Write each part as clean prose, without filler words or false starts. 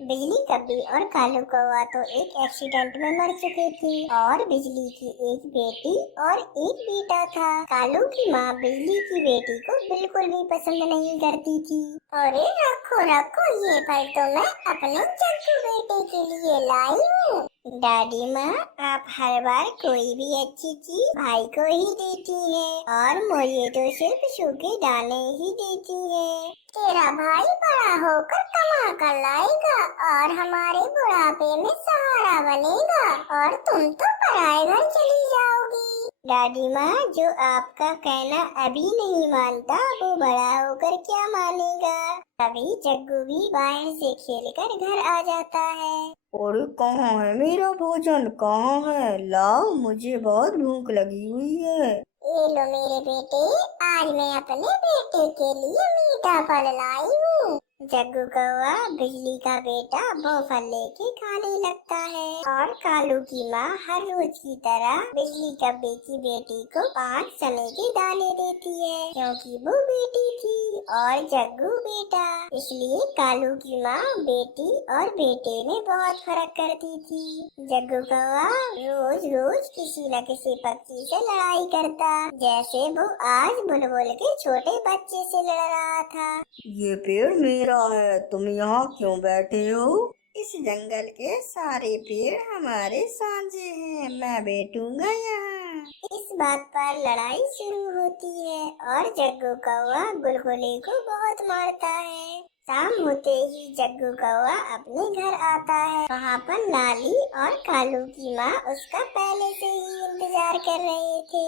बिजली कब्बी और कालू कौवा तो एक एक्सीडेंट में मर चुके थे और बिजली की एक बेटी और एक बेटा था। कालू की माँ बिजली की बेटी को बिल्कुल भी पसंद नहीं करती थी। अरे रखो रखो, ये फल तो मैं अपने चक्कू बेटे के लिए लाई हूँ। दादी माँ, आप हर बार कोई भी अच्छी चीज भाई को ही देती है और मुझे तो सिर्फ सूखे दाने ही देती है। तेरा भाई बड़ा होकर कमा कर लाएगा और हमारे बुढ़ापे में सहारा बनेगा और तुम तो पराए घर चली जाओगी। दादी माँ, जो आपका कहना अभी नहीं मानता वो बड़ा होकर क्या मानेगा। तभी जग्गू भी बाहर से खेलकर घर आ जाता है। अरे कहाँ है मेरा भोजन, कहाँ है? लाओ, मुझे बहुत भूख लगी हुई है। ये लो मेरे बेटे, आज मैं अपने बेटे के लिए मीठा फल लाई हूँ। जग्गू कौवा बिजली का बेटा वो फल लेके खाने लगता है और कालू की माँ हर रोज की तरह बिजली कब्बे की बेटी को 5 चने के दाने देती है, क्योंकि वो बेटी थी और जग्गू बेटा। इसलिए कालू की माँ बेटी और बेटे में बहुत फर्क करती थी। जग्गू कौवा रोज रोज किसी न किसी पक्षी से लड़ाई करता, जैसे वो आज बुलबुल के छोटे बच्चे से लड़ रहा था। ये पेड़ मेरा है, तुम यहाँ क्यों बैठे हो? इस जंगल के सारे पेड़ हमारे साझे हैं, मैं बैठूंगा यहाँ। इस बात पर लड़ाई शुरू होती है और जग्गू कौवा गुलगुले को बहुत मारता है। शाम होते ही जग्गू कौवा अपने घर आता है। वहाँ पर लाली और कालू की माँ उसका पहले से ही इंतजार कर रहे थे।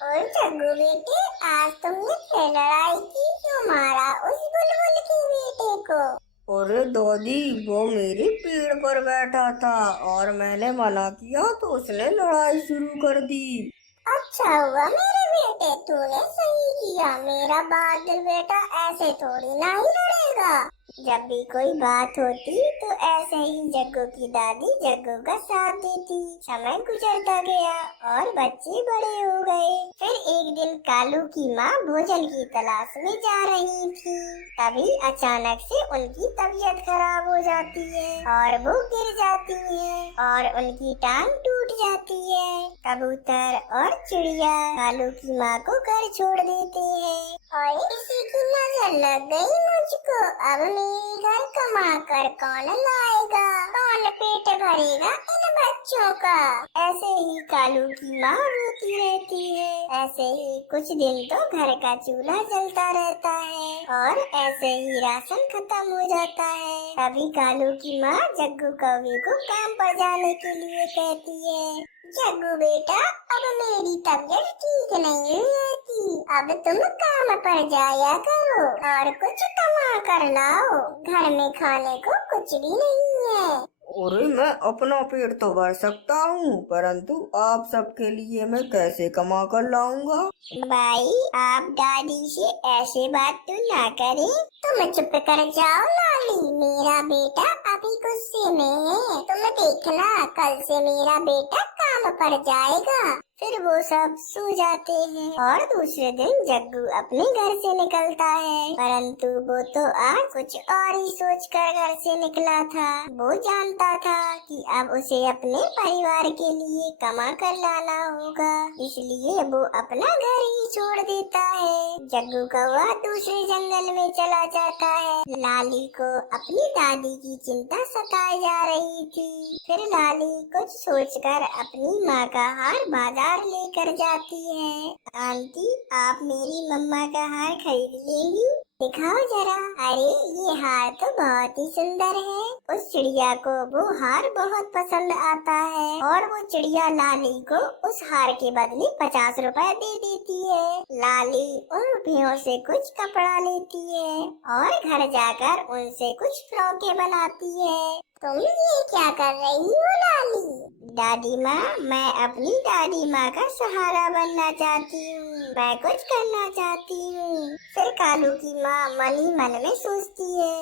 और जग्गू बेटे, आज तुमने फिर लड़ाई की, क्यों मारा उस बुलबुल के बेटे को? अरे दादी, वो मेरे पेड़ पर बैठा था और मैंने मना किया तो उसने लड़ाई शुरू कर दी। अच्छा हुआ मेरे बेटे, तूने सही किया। मेरा बहादुर बेटा ऐसे थोड़ी ना ही लड़ेगा। जब भी कोई बात होती तो ऐसे ही जग्गू की दादी जग्गू का साथ देती। समय गुजरता गया और बच्चे बड़े हो गए। फिर एक दिन कालू की माँ भोजन की तलाश में जा रही थी। तभी अचानक से उनकी तबीयत खराब हो जाती है और वो गिर जाती है और उनकी टांग टूट जाती है। कबूतर और चिड़िया कालू की माँ को घर छोड़ देते हैं और किसी की नजर लग गई मुझको। अब मेरे घर कमा कर कौन लाएगा, कौन पेट भरेगा इन बच्चों का। ऐसे ही कालू की माँ रोती रहती है। ऐसे ही कुछ दिन तो घर का चूल्हा जलता रहता है और ऐसे ही राशन खत्म हो जाता है। तभी कालू की माँ जग्गू कौवे को काम पर जाने के लिए कहती है। जग्गू बेटा, अब मेरी तबीयत ठीक नहीं रहती, अब तुम काम पर जाया करो और कुछ कमा कर लाओ। घर में खाने को कुछ भी नहीं है। अरे मैं अपना पेट तो भर सकता हूँ, परंतु आप सबके लिए मैं कैसे कमा कर लाऊंगा? भाई, आप दादी से ऐसे बात तो ना करें। तुम चुप कर जाओ लाली, मेरा बेटा अभी गुस्से में है। तुम देखना, कल से मेरा बेटा काम पर जाएगा। फिर वो सब सो जाते हैं और दूसरे दिन जग्गू अपने घर से निकलता है, परंतु वो तो आज कुछ और ही सोचकर घर से निकला था। वो जानता था कि अब उसे अपने परिवार के लिए कमा कर लाना होगा, इसलिए वो अपना घर ही छोड़ देता है। जग्गू कौवा दूसरे जंगल में चला जाता है। लाली को अपनी दादी की चिंता सताई जा रही थी। फिर लाली कुछ सोचकर अपनी माँ का हार बाजार लेकर जाती है। आंटी, आप मेरी मम्मा का हार खरीद लेंगी? दिखाओ जरा। अरे ये हार तो बहुत ही सुंदर है। उस चिड़िया को वो हार बहुत पसंद आता है और वो चिड़िया लाली को उस हार के बदले 50 रुपए दे देती है। लाली उन रुपयों से कुछ कपड़ा लेती है और घर जाकर उनसे कुछ फ्रॉकें बनाती है। तुम ये क्या कर रही हो लाली? दादी माँ, मैं अपनी दादी माँ का सहारा बनना चाहती हूँ, मैं कुछ करना चाहती हूँ। फिर कालू की माँ मन ही मन में सोचती है,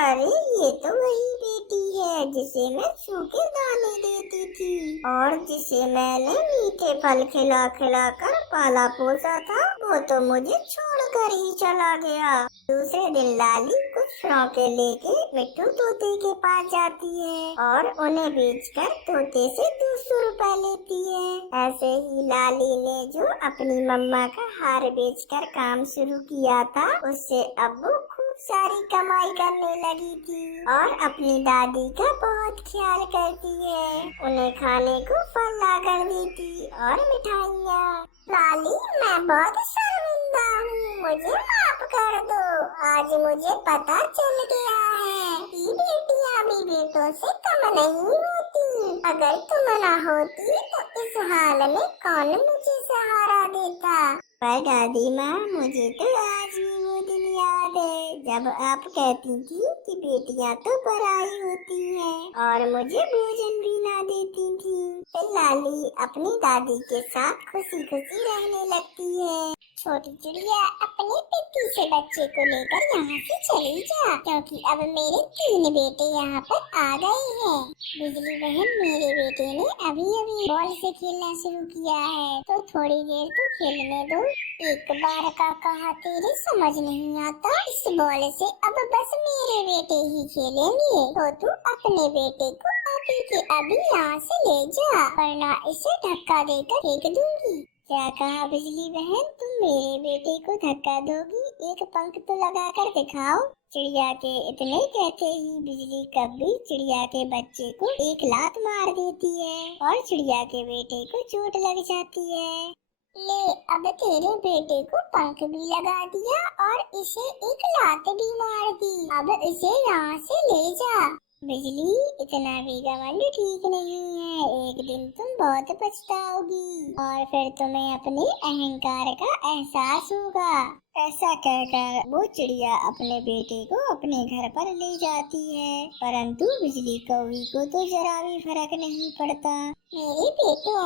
अरे ये तो वही बेटी है जिसे मैं सूखे दाने देती थी और जिसे मैंने मीठे फल खिला खिला कर पाला पोसा था, वो तो मुझे छोड़कर ही चला गया। दूसरे दिन लाली कुछ फ्रॉकें लेके मिट्टू तोते के पास जाती है और उन्हें बेचकर तोते से 200 रुपए लेती है। ऐसे ही लाली ने जो अपनी मम्मा का हार बेचकर काम शुरू किया था, उससे अब वो खूब सारी कमाई करने लगी थी और अपनी दादी का बहुत ख्याल करती है। उन्हें खाने को फल ला कर देती और मिठाइयाँ। लाली, मैं बहुत शर्मिंदा हूँ, मुझे माफ कर दो। आज मुझे पता चल गया है कि बेटियाँ भी बेटों से कम नहीं होती। अगर तुम न होती तो इस हाल में कौन मुझे सहारा देता। पर दादी माँ, मुझे तो आज भी वो दिन याद है जब आप कहती थी कि बेटियाँ तो पराई होती हैं और मुझे भोजन भी ना देती थी। फिर लाली अपनी दादी के साथ खुशी खुशी रहने लगती है। छोटी चिड़िया, अपने पिट्टू से बच्चे को लेकर यहाँ से चली जा, क्योंकि अब मेरे 3 बेटे यहाँ पर आ गए हैं। बिजली बहन, मेरे बेटे ने अभी अभी बॉल से खेलना शुरू किया है, तो थोड़ी देर तो खेलने दो। एक बार का कहा तेरे समझ नहीं आता। इस बॉल से अब बस मेरे बेटे ही खेलेंगे, तो तू अपने बेटे को अभी के अभी यहाँ से ले जा, वरना इसे धक्का देकर फेंक दूंगी। क्या कहा बिजली बहन, तुम मेरे बेटे को धक्का दोगी? एक पंख तो लगा कर दिखाओ। चिड़िया के इतने कहते ही बिजली कभी चिड़िया के बच्चे को एक लात मार देती है और चिड़िया के बेटे को चोट लग जाती है। ले, अब तेरे बेटे को पंख भी लगा दिया और इसे एक लात भी मार दी। अब इसे यहाँ से ले जा। बिजली, इतना भी घमंड ठीक नहीं है। एक दिन तुम बहुत पछताओगी और फिर तुम्हें अपने अहंकार का एहसास होगा। ऐसा कहकर वो चिड़िया अपने बेटे को अपने घर पर ले जाती है, परंतु बिजली कौवी को तो जरा भी फर्क नहीं पड़ता। मेरे बेटो,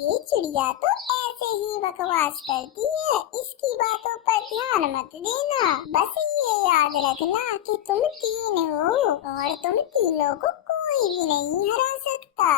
ये चिड़िया तो ऐसे ही बकवास करती है, इसकी बातों पर ध्यान मत देना। बस ये याद रखना कि तुम 3 हो और तुम तीनों को कोई भी नहीं हरा सकता।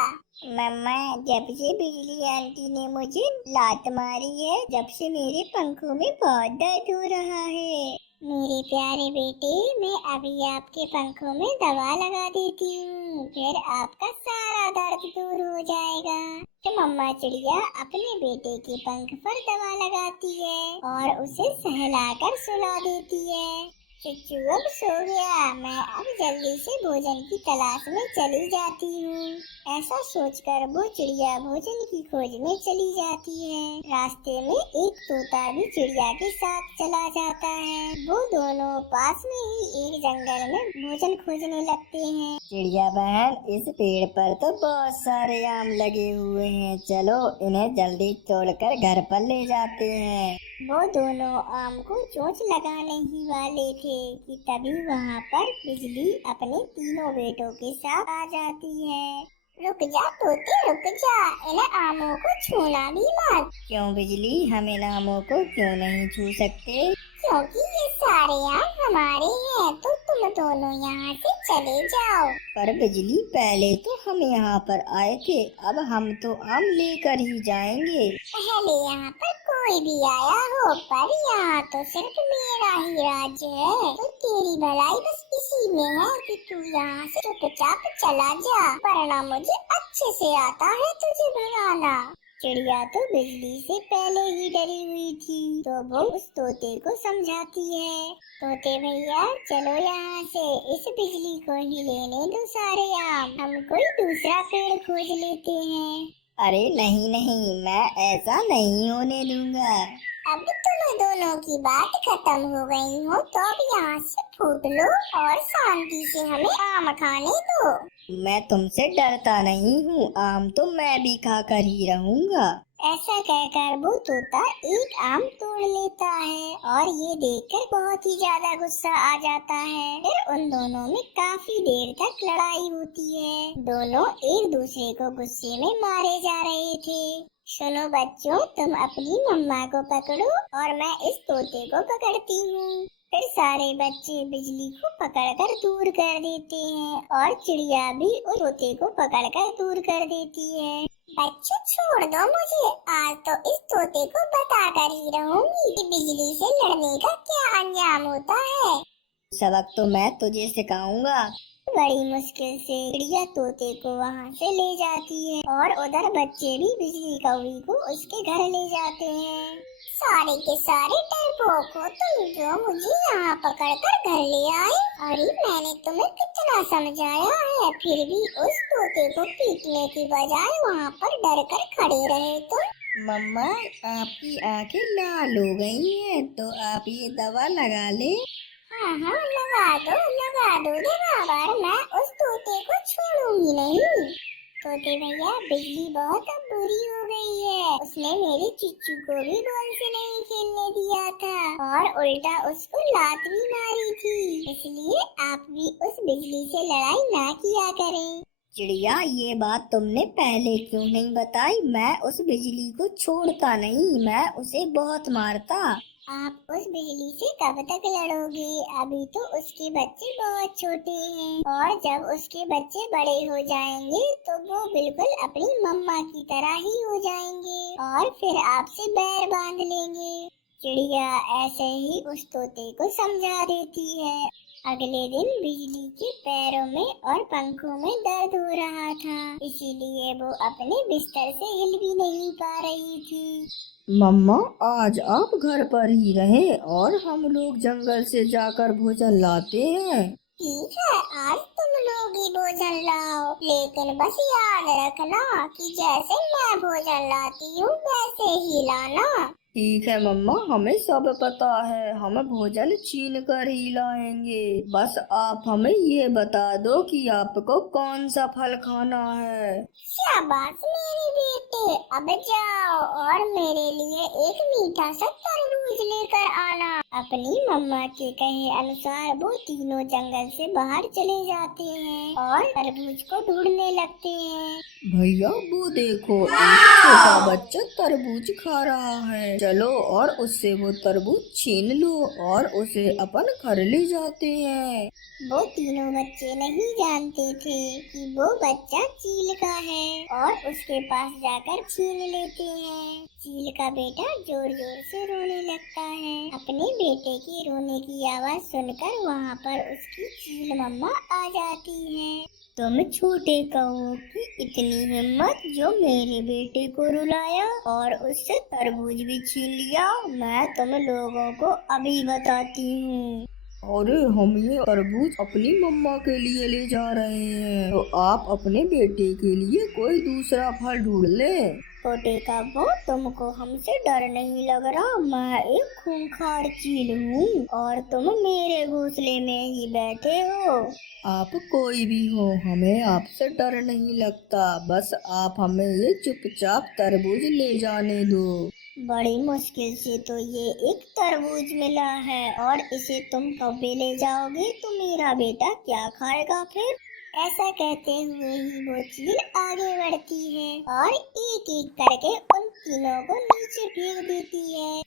मम्मा, जब से बिजली आंटी ने मुझे लात मारी है, जब से मेरे पंखों में बहुत दर्द हो रहा है। मेरे प्यारे बेटे, मैं अभी आपके पंखों में दवा लगा देती हूँ, फिर आपका सारा दर्द दूर हो जाएगा। तो मम्मा चिड़िया अपने बेटे के पंख पर दवा लगाती है और उसे सहलाकर सुला देती है। चिच्चू अब सो गया, मैं अब जल्दी से भोजन की तलाश में चली जाती हूँ। ऐसा सोचकर वो चिड़िया भोजन की खोज में चली जाती है। रास्ते में एक तोता भी चिड़िया के साथ चला जाता है। वो दोनों पास में ही एक जंगल में भोजन खोजने लगते हैं। चिड़िया बहन, इस पेड़ पर तो बहुत सारे आम लगे हुए हैं, चलो इन्हें जल्दी तोड़कर घर पर ले जाते हैं। वो दोनों आम को चोंच लगाने ही वाले थे कि तभी वहाँ पर बिजली अपने तीनों बेटों के साथ आ जाती है। रुक जा तोते, रुक जा, इन आमों को छूना भी मत। क्यों बिजली, हम इन आमों को क्यों नहीं छू सकते? क्योंकि ये सारे आम हमारे हैं, तो तुम दोनों यहाँ से चले जाओ। पर बिजली, पहले तो हम यहाँ पर आए थे, अब हम तो आम लेकर ही जाएंगे। पहले यहाँ पर कोई भी आया हो, पर यहाँ तो सिर्फ मेरा ही राज्य है, तो तेरी भलाई बस इसी में है कि तू यहाँ से चुपचाप चला जा, वरना मुझे अच्छे से आता है तुझे भगाना। चिड़िया तो बिजली से पहले ही डरी हुई थी, तो वो उस तोते को समझाती है। तोते भैया, चलो यहाँ से, इस बिजली को ही लेने दो सारे आम, हम कोई दूसरा पेड़ खोज लेते हैं। अरे नहीं नहीं, मैं ऐसा नहीं होने दूंगा। अब तुम दोनों की बात खत्म हो गई हो, तो अब यहाँ से फूट लो और शांति से हमें आम खाने दो। मैं तुमसे डरता नहीं हूँ, आम तो मैं भी खाकर ही रहूँगा। ऐसा कहकर वो तोता एक आम तोड़ लेता है और ये देखकर बहुत ही ज्यादा गुस्सा आ जाता है। फिर उन दोनों में काफी देर तक लड़ाई होती है। दोनों एक दूसरे को गुस्से में मारे जा रहे थे। सुनो बच्चों, तुम अपनी मम्मा को पकड़ो और मैं इस तोते को पकड़ती हूँ। फिर सारे बच्चे बिजली को पकड़कर दूर कर देते हैं और चिड़िया भी उस तोते को पकड़कर दूर कर देती है। बच्चों छोड़ दो मुझे, आज तो इस तोते को बताकर ही रहूंगी कि बिजली से लड़ने का क्या अंजाम होता है। सबक तो मैं तुझे सिखाऊंगा। बड़ी मुश्किल से चिड़िया तोते को वहाँ से ले जाती है और उधर बच्चे भी बिजली कौवी को उसके घर ले जाते हैं। सारे के सारे डरपोक हो तुम, जो मुझे यहाँ पकड़कर घर ले आए। अरे मैंने तुम्हें कितना समझाया है, फिर भी उस तोते को पीटने की बजाय वहाँ पर डर कर खड़े रहे तुम। मम्मा, आपकी आंखें लाल हो गई हैं, तो आप ये दवा लगा ले। हाँ लगा दो दवा, पर मैं उस तोते को छोड़ूंगी नहीं। तोते भैया, बिजली बहुत अब बुरी हो गई है। उसने मेरे चिच्चू को भी बॉल से नहीं खेलने दिया था और उल्टा उसको लात भी मारी थी, इसलिए आप भी उस बिजली से लड़ाई ना किया करें। चिड़िया, ये बात तुमने पहले क्यों नहीं बताई? मैं उस बिजली को छोड़ता नहीं, मैं उसे बहुत मारता। आप उस बिजली से कब तक लड़ोगे? अभी तो उसके बच्चे बहुत छोटे हैं और जब उसके बच्चे बड़े हो जाएंगे तो वो बिल्कुल अपनी मम्मा की तरह ही हो जाएंगे और फिर आपसे बैर बांध लेंगे। चिड़िया ऐसे ही उस तोते को समझा देती है। अगले दिन बिजली के पैरों में और पंखों में दर्द हो रहा था, इसीलिए वो अपने बिस्तर से हिल भी नहीं पा रही थी। मम्मा, आज आप घर पर ही रहे और हम लोग जंगल से जाकर भोजन लाते हैं। ठीक है, आज तुम लोग ही भोजन लाओ, लेकिन बस याद रखना कि जैसे मैं भोजन लाती हूँ वैसे ही लाना। ठीक है मम्मा, हमें सब पता है, हम भोजन छीन कर ही लाएंगे। बस आप हमें ये बता दो कि आपको कौन सा फल खाना है। शाबाश मेरे बेटे, अब जाओ और मेरे लिए एक मीठा सा तरबूज लेकर आना। अपनी मम्मा के कहे अनुसार वो तीनों जंगल से बाहर चले जाते हैं और तरबूज को ढूंढने लगते हैं। भैया, वो देखो, एक छोटा बच्चा तरबूज खा रहा है। चलो और उससे वो तरबूज छीन लो और उसे अपन घर ले जाते हैं। वो तीनों बच्चे नहीं जानते थे कि वो बच्चा चील का है और उसके पास जाकर छीन लेते हैं। चील का बेटा जोर जोर से रोने लगता है। अपने बेटे के रोने की आवाज सुनकर वहाँ पर उसकी चील मम्मा आ जाती है। तुम छोटे कहो की इतनी हिम्मत जो मेरे बेटे को रुलाया और उससे तरबूज भी छीन लिया। मैं तुम लोगों को अभी बताती हूँ। अरे, हम ये तरबूज अपनी मम्मा के लिए ले जा रहे हैं, तो आप अपने बेटे के लिए कोई दूसरा फल ढूंढ ले। छोटे कब्बो, तुमको हमसे डर नहीं लग रहा? मैं एक खूंखार चील हूँ और तुम मेरे घोंसले में ही बैठे हो। आप कोई भी हो, हमें आपसे डर नहीं लगता। बस आप हमें ये चुपचाप तरबूज ले जाने दो। बड़ी मुश्किल से तो ये एक तरबूज मिला है और इसे तुम कब्बे ले जाओगे तो मेरा बेटा क्या खाएगा फिर? ऐसा कहते हुए ही वो चील आगे बढ़ती है और एक एक करके उन तीनों को नीचे फेंक देती है।